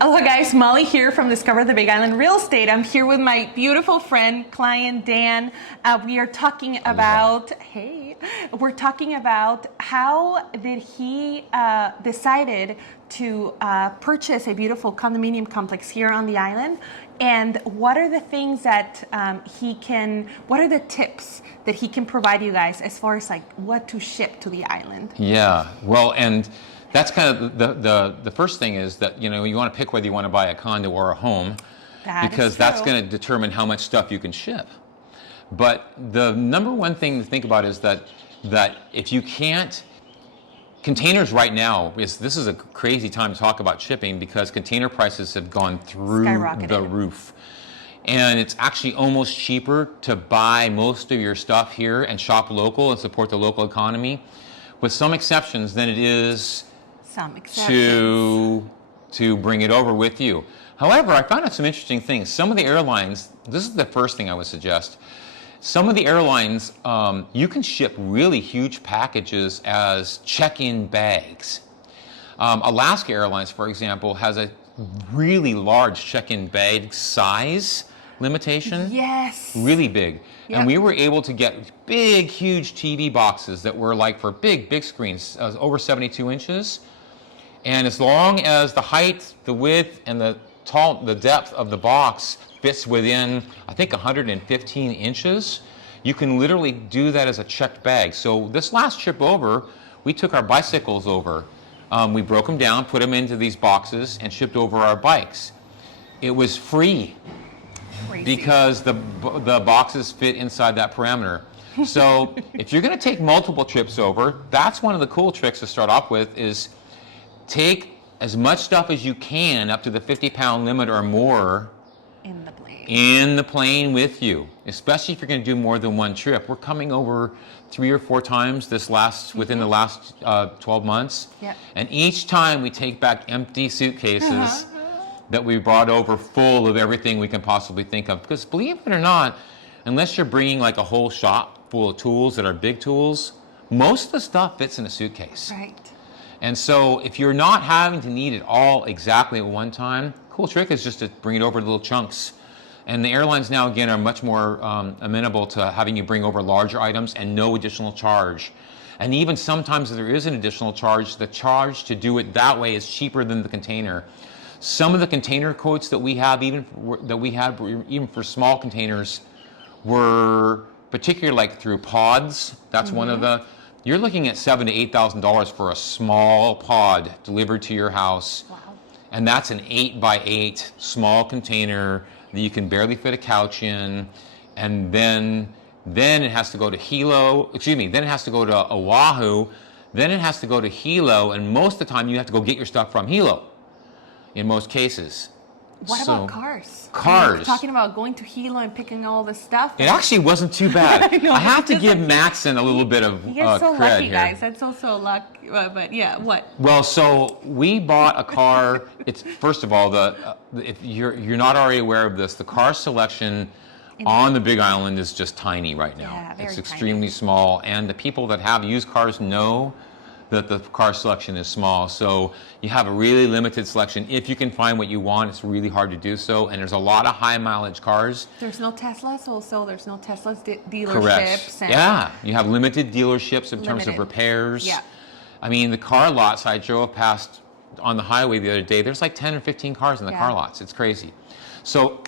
Aloha guys, Maly here from Discover the Big Island Real Estate. I'm here with my beautiful friend, client Dan. We are talking about, we're talking about how did he decided to purchase a beautiful condominium complex here on the island, and what are the things that what are the tips that he can provide you guys as far as like what to ship to the island? Yeah, well, and that's kind of the first thing is that, you know, you want to pick whether you want to buy a condo or a home, because that's going to determine how much stuff you can ship. But the number one thing to think about is that if you can't, containers right now, this is a crazy time to talk about shipping because container prices have gone through the roof. And it's actually almost cheaper to buy most of your stuff here and shop local and support the local economy, with some exceptions, than it is to bring it over with you. However, I found out some interesting things. Some of the airlines, this is the first thing I would suggest, some of the airlines, you can ship really huge packages as check-in bags. Alaska Airlines, for example, has a really large check-in bag size limitation. Yes. Really big. Yep. And we were able to get big, huge TV boxes that were like for big screens, over 72 inches. And as long as the height, the width, and the depth of the box fits within, I think, 115 inches, you can literally do that as a checked bag. So this last trip over, we took our bicycles over. We broke them down, put them into these boxes, and shipped over our bikes. It was free. Crazy. Because the boxes fit inside that parameter. So if you're going to take multiple trips over, that's one of the cool tricks to start off with, is take as much stuff as you can, up to the 50-pound limit or more, in the plane with you, especially if you're going to do more than one trip. We're coming over 3 or 4 times within the last 12 months. Yep. And each time we take back empty suitcases that we brought over full of everything we can possibly think of. Because believe it or not, unless you're bringing like a whole shop full of tools that are big tools, most of the stuff fits in a suitcase. Right. And so if you're not having to need it all exactly at one time, cool trick is just to bring it over in little chunks. And the airlines now, again, are much more amenable to having you bring over larger items and no additional charge. And even sometimes if there is an additional charge, the charge to do it that way is cheaper than the container. Some of the container quotes that we have, even for small containers, were particularly like through pods. That's one of the. You're looking at $7,000 to $8,000 for a small pod delivered to your house. Wow. And that's an 8x8 small container that you can barely fit a couch in, and then it has to go to then it has to go to Oahu, then it has to go to Hilo, and most of the time you have to go get your stuff from Hilo, in most cases. What about cars? Cars. We're talking about going to Hilo and picking all the stuff. It actually wasn't too bad. I have to give Matson a little bit of credit. You're so lucky, here. guys. That's also luck. But yeah, what? Well, so we bought a car. It's first of all, if you're not already aware of this, the car selection on the Big Island is just tiny right now. Yeah, very it's extremely small, and the people that have used cars know that the car selection is small. So you have a really limited selection. If you can find what you want, it's really hard to do so, and there's a lot of high mileage cars. There's no Teslas also. There's no Teslas dealerships. Correct. Yeah, you have limited dealerships in terms of repairs. Yeah. I mean, the car lots, I drove past on the highway the other day, there's like 10 or 15 cars in the car lots. It's crazy. So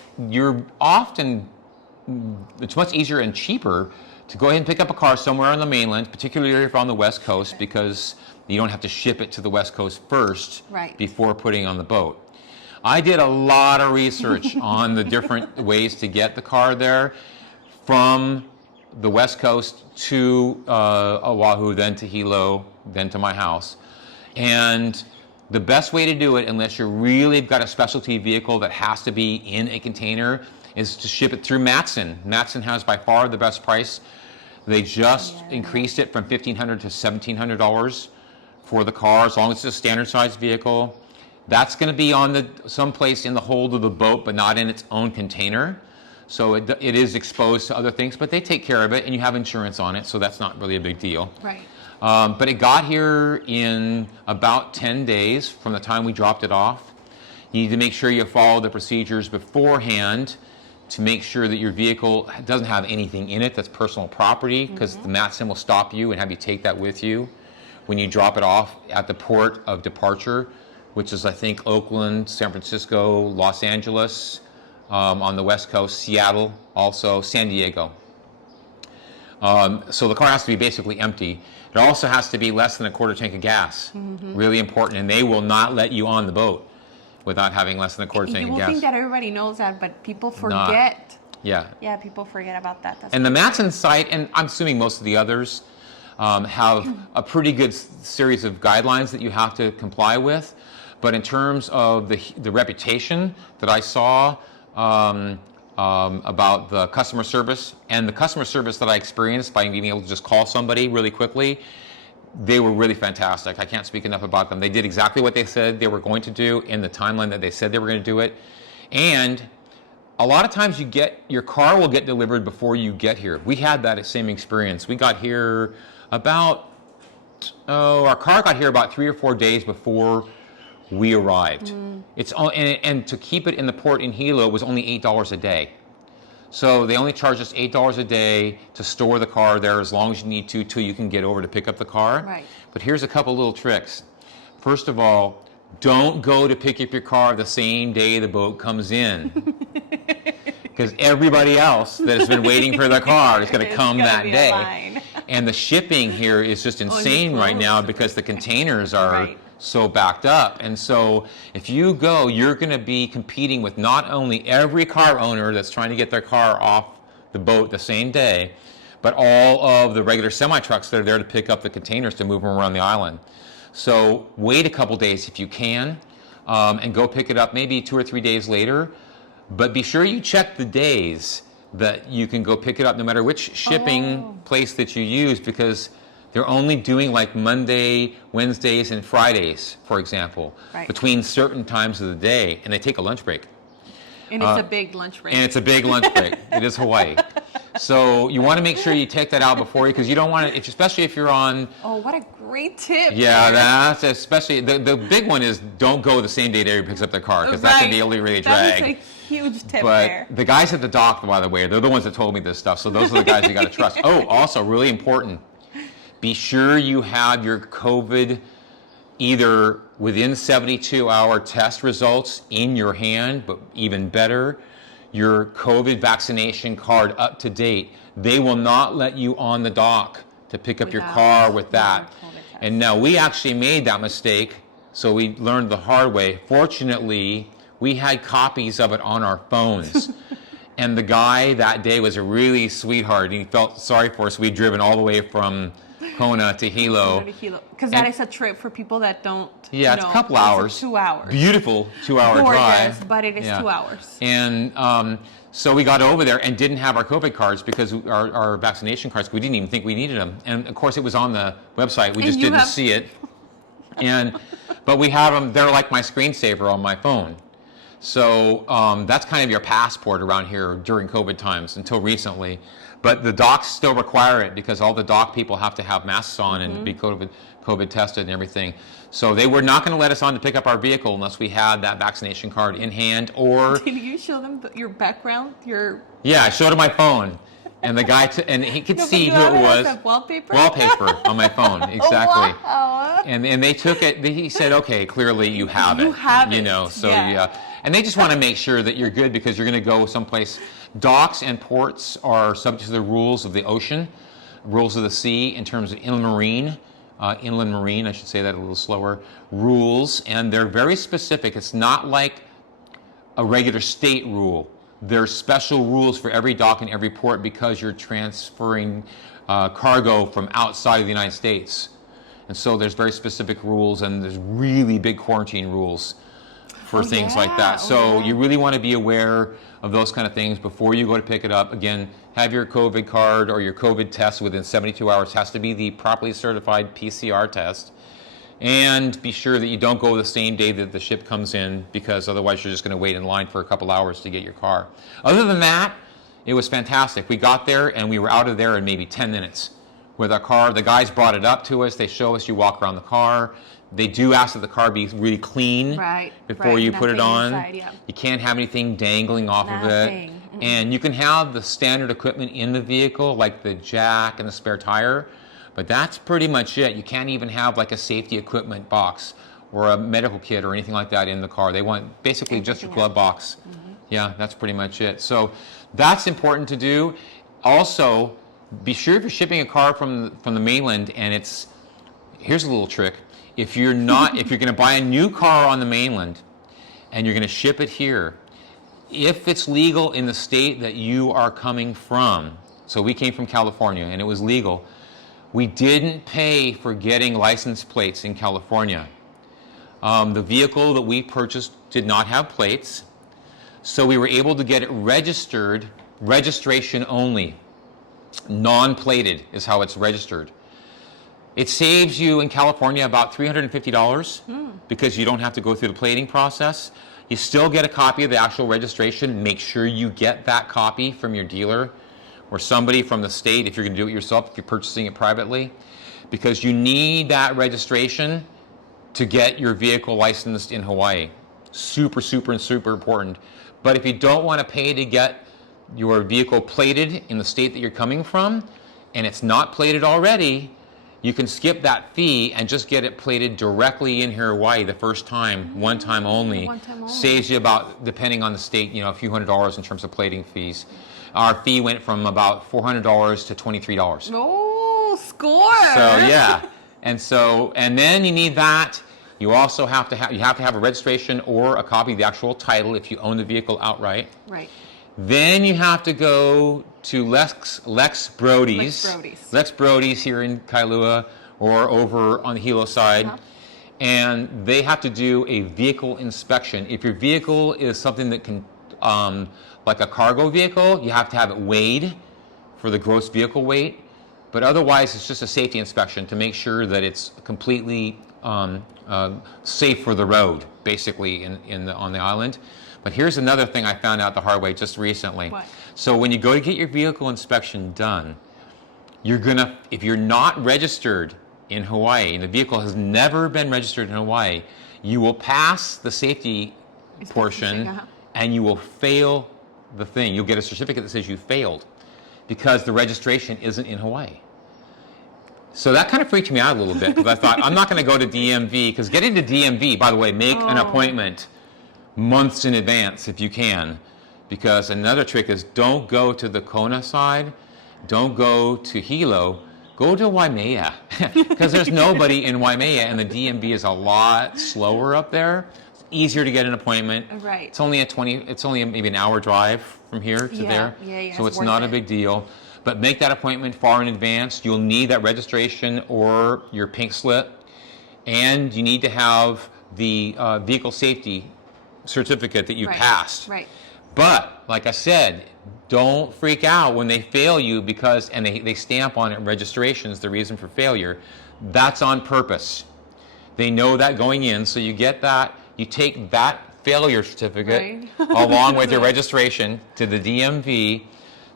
it's much easier and cheaper to go ahead and pick up a car somewhere on the mainland, particularly if you're on the West Coast, because you don't have to ship it to the West Coast first before putting it on the boat. I did a lot of research on the different ways to get the car there, from the West Coast to Oahu, then to Hilo, then to my house. And the best way to do it, unless you're really got a specialty vehicle that has to be in a container, is to ship it through Matson. Matson has by far the best price. They just increased it from $1,500 to $1,700 for the car, as long as it's a standard sized vehicle. That's going to be on someplace in the hold of the boat, but not in its own container. So it is exposed to other things, but they take care of it, and you have insurance on it, so that's not really a big deal. Right. But it got here in about 10 days from the time we dropped it off. You need to make sure you follow the procedures beforehand to make sure that your vehicle doesn't have anything in it that's personal property, because the Matson will stop you and have you take that with you when you drop it off at the port of departure, which is, I think, Oakland, San Francisco, Los Angeles, on the West Coast, Seattle, also San Diego. So the car has to be basically empty. It also has to be less than a quarter tank of gas. Really important, and they will not let you on the boat without having less than a quarter tank You of will gas. think that everybody knows that, but people forget. Yeah. Yeah, people forget about that. That's And the Matson site, and I'm assuming most of the others, have a pretty good series of guidelines that you have to comply with. But in terms of the reputation that I saw about the customer service, and the customer service that I experienced by being able to just call somebody really quickly, they were really fantastic. I can't speak enough about them. They did exactly what they said they were going to do in the timeline that they said they were going to do it. And a lot of times your car will get delivered before you get here. We had that same experience. We got here our car got here about 3 or 4 days before we arrived. And to keep it in the port in Hilo was only $8 a day. So they only charge us $8 a day to store the car there as long as you need to till you can get over to pick up the car. Right. But here's a couple little tricks. First of all, don't go to pick up your car the same day the boat comes in. Because everybody else that has been waiting for the car is going to come that day. And the shipping here is just insane right now because the containers are so backed up. And so if you go, you're going to be competing with not only every car owner that's trying to get their car off the boat the same day, but all of the regular semi-trucks that are there to pick up the containers to move them around the island. So wait a couple days if you can, and go pick it up maybe 2 or 3 days later. But be sure you check the days that you can go pick it up no matter which shipping place that you use, because they're only doing like Monday, Wednesdays, and Fridays, for example, between certain times of the day, and they take a lunch break. And it's a big lunch break. And it's a big lunch break. It is Hawaii. So you want to make sure you take that out before you, because you don't want to, especially if you're on... Oh, what a great tip. Yeah, that's especially, the big one is don't go the same day that everybody picks up their car, because that can be really drag. That is a huge tip But there. the guys at the dock, by the way, they're the ones that told me this stuff, so those are the guys you got to trust. Oh, also, really important, be sure you have your COVID either within 72-hour test results in your hand, but even better, your COVID vaccination card up to date. They will not let you on the dock to pick up your car with that. And now we actually made that mistake, so we learned the hard way. Fortunately, we had copies of it on our phones. And the guy that day was a really sweetheart. He felt sorry for us. We'd driven all the way from Kona to Hilo. Because that is a trip for people that don't Yeah, it's a couple hours. It's 2 hours. Beautiful 2-hour drive. But it is 2 hours. And so we got over there and didn't have our COVID cards because our vaccination cards, we didn't even think we needed them. And of course it was on the website. We just didn't see it. But we have them. They're like my screensaver on my phone. So that's kind of your passport around here during COVID times until recently. But the docks still require it because all the dock people have to have masks on and be COVID tested and everything. So they were not going to let us on to pick up our vehicle unless we had that vaccination card in hand. Or did you show them your background? Yeah, I showed him my phone. And the guy, and he could see who it was. Wallpaper on my phone, exactly. Oh, wow. And they took it. He said, "Okay, clearly you have it." You have it. You know, so yeah. And they just want to make sure that you're good because you're going to go someplace. Docks and ports are subject to the rules of the ocean, rules of the sea in terms of inland marine, I should say that a little slower, rules, and they're very specific. It's not like a regular state rule. There's special rules for every dock and every port because you're transferring cargo from outside of the United States. And so there's very specific rules, and there's really big quarantine rules for things like that. So you really want to be aware of those kind of things before you go to pick it up. Again, have your COVID card or your COVID test within 72 hours. It has to be the properly certified PCR test. And be sure that you don't go the same day that the ship comes in, because otherwise you're just going to wait in line for a couple hours to get your car. Other than that, it was fantastic. We got there and we were out of there in maybe 10 minutes with our car. The guys brought it up to us. They show us, you walk around the car, They do ask that the car be really clean before you put it on. Inside, yeah. You can't have anything dangling off of it. Mm-mm. And you can have the standard equipment in the vehicle, like the jack and the spare tire, but that's pretty much it. You can't even have like a safety equipment box or a medical kit or anything like that in the car. They want basically just your glove box. Mm-hmm. Yeah, that's pretty much it. So that's important to do. Also, be sure if you're shipping a car from the mainland, and here's a little trick. If you're going to buy a new car on the mainland and you're going to ship it here, if it's legal in the state that you are coming from, so we came from California and it was legal, we didn't pay for getting license plates in California. The vehicle that we purchased did not have plates, so we were able to get it registered, registration only. Non-plated is how it's registered. It saves you in California about $350 because you don't have to go through the plating process. You still get a copy of the actual registration. Make sure you get that copy from your dealer or somebody from the state if you're going to do it yourself, if you're purchasing it privately, because you need that registration to get your vehicle licensed in Hawaii. Super, super, and super important. But if you don't want to pay to get your vehicle plated in the state that you're coming from, and it's not plated already, you can skip that fee and just get it plated directly in here in Hawaii the first time, one time only. Saves you about, depending on the state, a few $100s in terms of plating fees. Our fee went from about $400 to $23. Oh, score! So yeah, and then you need that. You also have to have a registration or a copy of the actual title if you own the vehicle outright. Right. Then you have to go to Lex Brody's. Lex Brody's here in Kailua or over on the Hilo side. And they have to do a vehicle inspection. If your vehicle is something that can, like a cargo vehicle, you have to have it weighed for the gross vehicle weight. But otherwise, it's just a safety inspection to make sure that it's completely safe for the road, basically, on the island. But here's another thing I found out the hard way just recently. What? So when you go to get your vehicle inspection done, if you're not registered in Hawaii, and the vehicle has never been registered in Hawaii, you will pass the safety portion and you will fail the thing. You'll get a certificate that says you failed because the registration isn't in Hawaii. So that kind of freaked me out a little bit because I thought, I'm not going to go to DMV, because getting to DMV, by the way, make an appointment months in advance if you can, because another trick is don't go to the Kona side, don't go to Hilo, go to Waimea, because there's nobody in Waimea and the DMV is a lot slower up there. It's easier to get an appointment. Right. It's only maybe an hour drive from here to there. Yeah, so it's not a big deal. But make that appointment far in advance. You'll need that registration or your pink slip, and you need to have the vehicle safety certificate that you passed. Right. But like I said, don't freak out when they fail you and they stamp on it registration is the reason for failure. That's on purpose. They know that going in, so you get that. You take that failure certificate along with your registration to the DMV.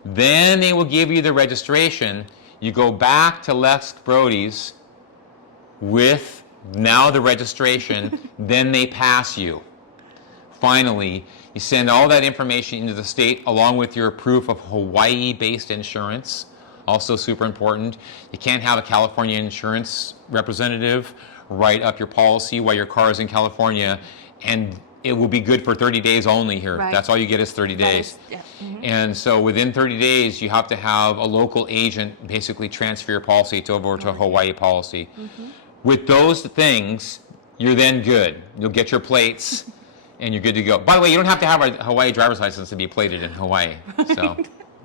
Then they will give you the registration. You go back to Lex Brody's with now the registration. Then they pass you. Finally, you send all that information into the state along with your proof of Hawaii-based insurance. Also super important. You can't have a California insurance representative write up your policy while your car is in California, and it will be good for 30 days only here. That's all you get is 30 days. And so within 30 days, you have to have a local agent basically transfer your policy over to a Hawaii policy. With those things, you're then good. You'll get your plates and you're good to go. By the way, you don't have to have a Hawaii driver's license to be plated in Hawaii. So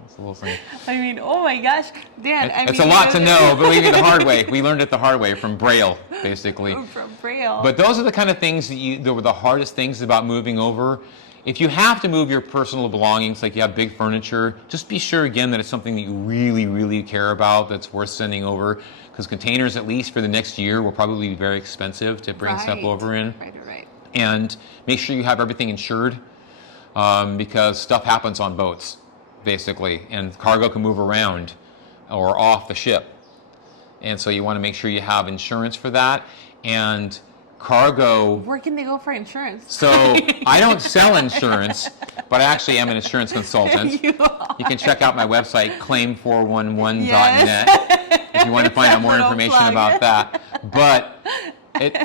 it's a little thing. I mean, oh my gosh, Dan. It's a lot to know, believe me, the hard way. We learned it the hard way from Braille, basically. From Braille. But those are the kind of things that were the hardest things about moving over. If you have to move your personal belongings, like you have big furniture, just be sure again that it's something that you really, really care about, that's worth sending over. Because containers, at least for the next year, will probably be very expensive to bring stuff over in. Right. And make sure you have everything insured, because stuff happens on boats, basically, and cargo can move around or off the ship. And so you want to make sure you have insurance for that. And cargo. Where can they go for insurance? So I don't sell insurance, but I actually am an insurance consultant. You can check out my website, claim411.net, if you want to find out more information about that. But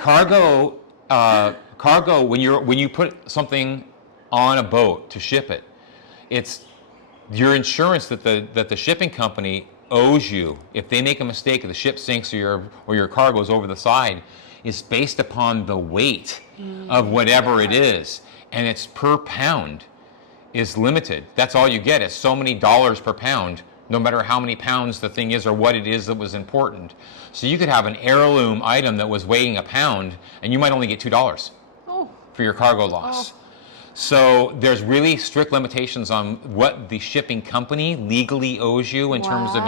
cargo, when you put something on a boat to ship it, it's your insurance that the shipping company owes you. If they make a mistake, if the ship sinks or your cargo is over the side, is based upon the weight of whatever it is, and it's per pound is limited. That's all you get is so many dollars per pound, no matter how many pounds the thing is or what it is that was important. So you could have an heirloom item that was weighing a pound, and you might only get $2 for your cargo loss. So there's really strict limitations on what the shipping company legally owes you in terms of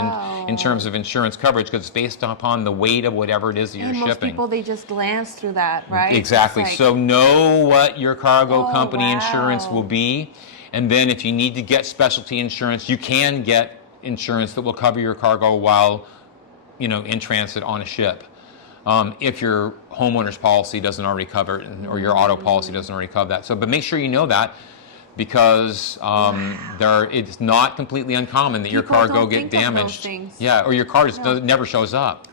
insurance coverage, because it's based upon the weight of whatever it is that you're and shipping. Most people, they just glance through that, right? Exactly. Like, so know what your cargo company insurance will be, and then if you need to get specialty insurance, you can get insurance that will cover your cargo while in transit on a ship. If your homeowner's policy doesn't already cover it, or your auto policy doesn't already cover that. But make sure you know that, because it's not completely uncommon that your cargo get damaged. Yeah, or your car just never shows up.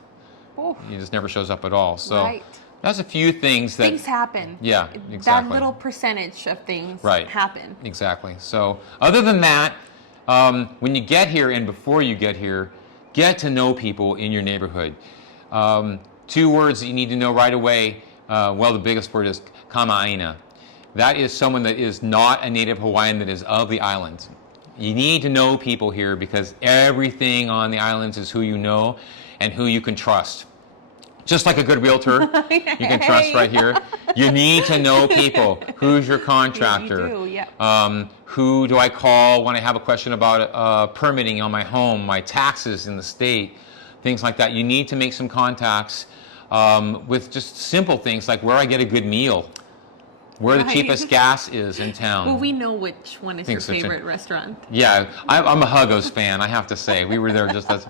It just never shows up at all. So that's a few things that things happen. Yeah, exactly. That little percentage of things happen. Exactly. So other than that, when you get here and before you get here, get to know people in your neighborhood. 2 words that you need to know right away. The biggest word is kama'aina. That is someone that is not a native Hawaiian, that is of the island. You need to know people here, because everything on the islands is who you know and who you can trust. Just like a good realtor, you can trust right here. You need to know people. Who's your contractor? You do, yeah. Who do I call when I have a question about permitting on my home, my taxes in the state, things like that. You need to make some contacts with just simple things like where I get a good meal, where the cheapest gas is in town. Well, we know which one is your favorite restaurant. Yeah, I'm a Huggos fan, I have to say. We were there just as...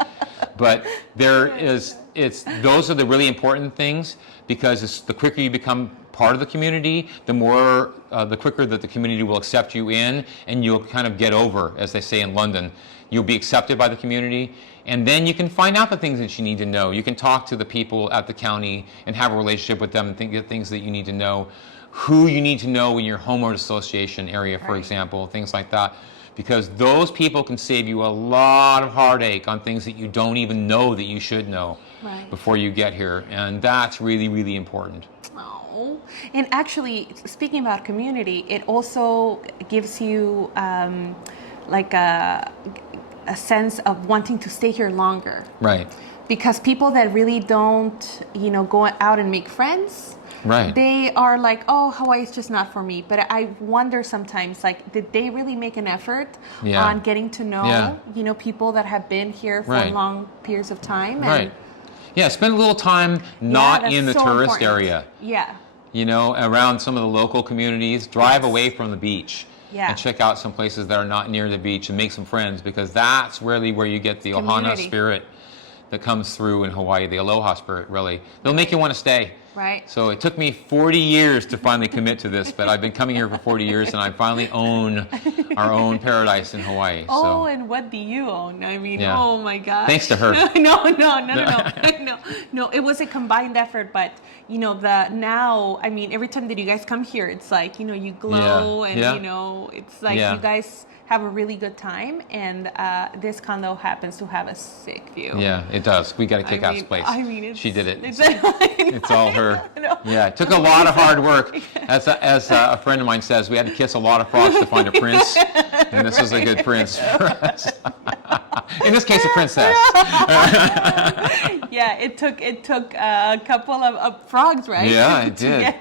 But those are the really important things, because the quicker you become part of the community, the quicker that the community will accept you in, and you'll kind of get over, as they say in London. You'll be accepted by the community, and then you can find out the things that you need to know. You can talk to the people at the county and have a relationship with them and get things that you need to know. Who you need to know in your homeowners association area, for example, things like that. Because those people can save you a lot of heartache on things that you don't even know that you should know before you get here. And that's really, really important. Oh, and actually, speaking about community, it also gives you like a sense of wanting to stay here longer. Right. Because people that really don't, go out and make friends, they are like, oh, Hawaii is just not for me. But I wonder sometimes, like, did they really make an effort on getting to know, people that have been here for long periods of time? And spend a little time not in the tourist area. Yeah. Around some of the local communities. Drive away from the beach. Yeah. And check out some places that are not near the beach and make some friends, because that's really where you get the ohana spirit that comes through in Hawaii, the aloha spirit, really. They'll make you want to stay. Right. So it took me 40 years to finally commit to this, but I've been coming here for 40 years, and I finally own our own paradise in Hawaii. Oh, and what do you own? I mean, oh my gosh. Thanks to her. No. It was a combined effort, but every time that you guys come here, it's like, you glow and, it's like you guys have a really good time, and this condo happens to have a sick view. Yeah, it does. We got to kick out this place. She did it. It's all her. Yeah, it took a lot of hard work. As a friend of mine says, we had to kiss a lot of frogs to find a prince, and this was a good prince for us. In this case, a princess. Yeah, it took a couple of frogs, right? Yeah, it did.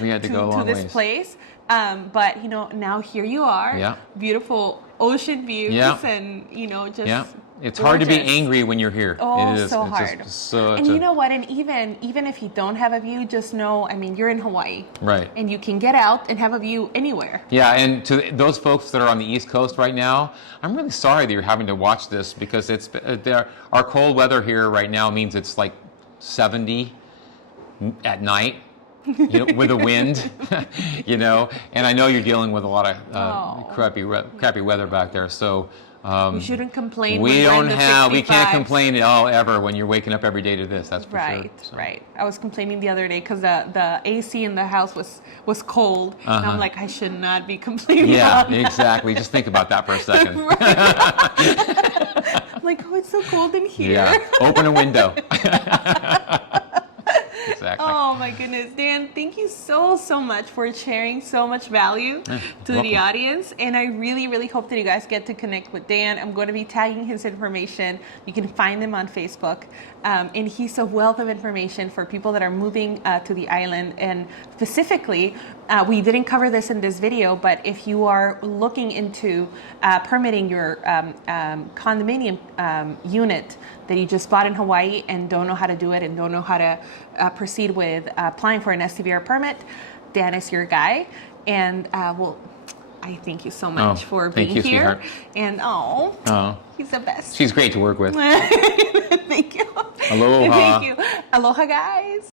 We had to go a long ways to this place. But now here you are. Yeah. Beautiful ocean views, and just. Yeah. It's hard to be angry when you're here. Oh, it is. So it's hard. And you know what? And even if you don't have a view, just know, you're in Hawaii. Right. And you can get out and have a view anywhere. Yeah, and to those folks that are on the East Coast right now, I'm really sorry that you're having to watch this, because our cold weather here right now means it's like 70 at night. with the wind, and I know you're dealing with a lot of crappy weather back there. So we shouldn't complain. We can't complain at all ever when you're waking up every day to this. That's for sure. So. Right. I was complaining the other day because the AC in the house was cold, and I'm like, I should not be complaining. Yeah, exactly. Just think about that for a second. I'm like, oh, it's so cold in here. Yeah, open a window. Exactly. Oh my goodness, Dan, thank you so much for sharing so much value to the audience. And I really hope that you guys get to connect with Dan. I'm going to be tagging his information. You can find him on Facebook. And he's a wealth of information for people that are moving to the island. And specifically, we didn't cover this in this video, but if you are looking into permitting your condominium unit that you just bought in Hawaii and don't know how to do it and don't know how to proceed with applying for an STVR permit, Dan is your guy. And I thank you so much for being here. Sweetheart. And he's the best. She's great to work with. Thank you. Aloha. Thank you. Aloha, guys.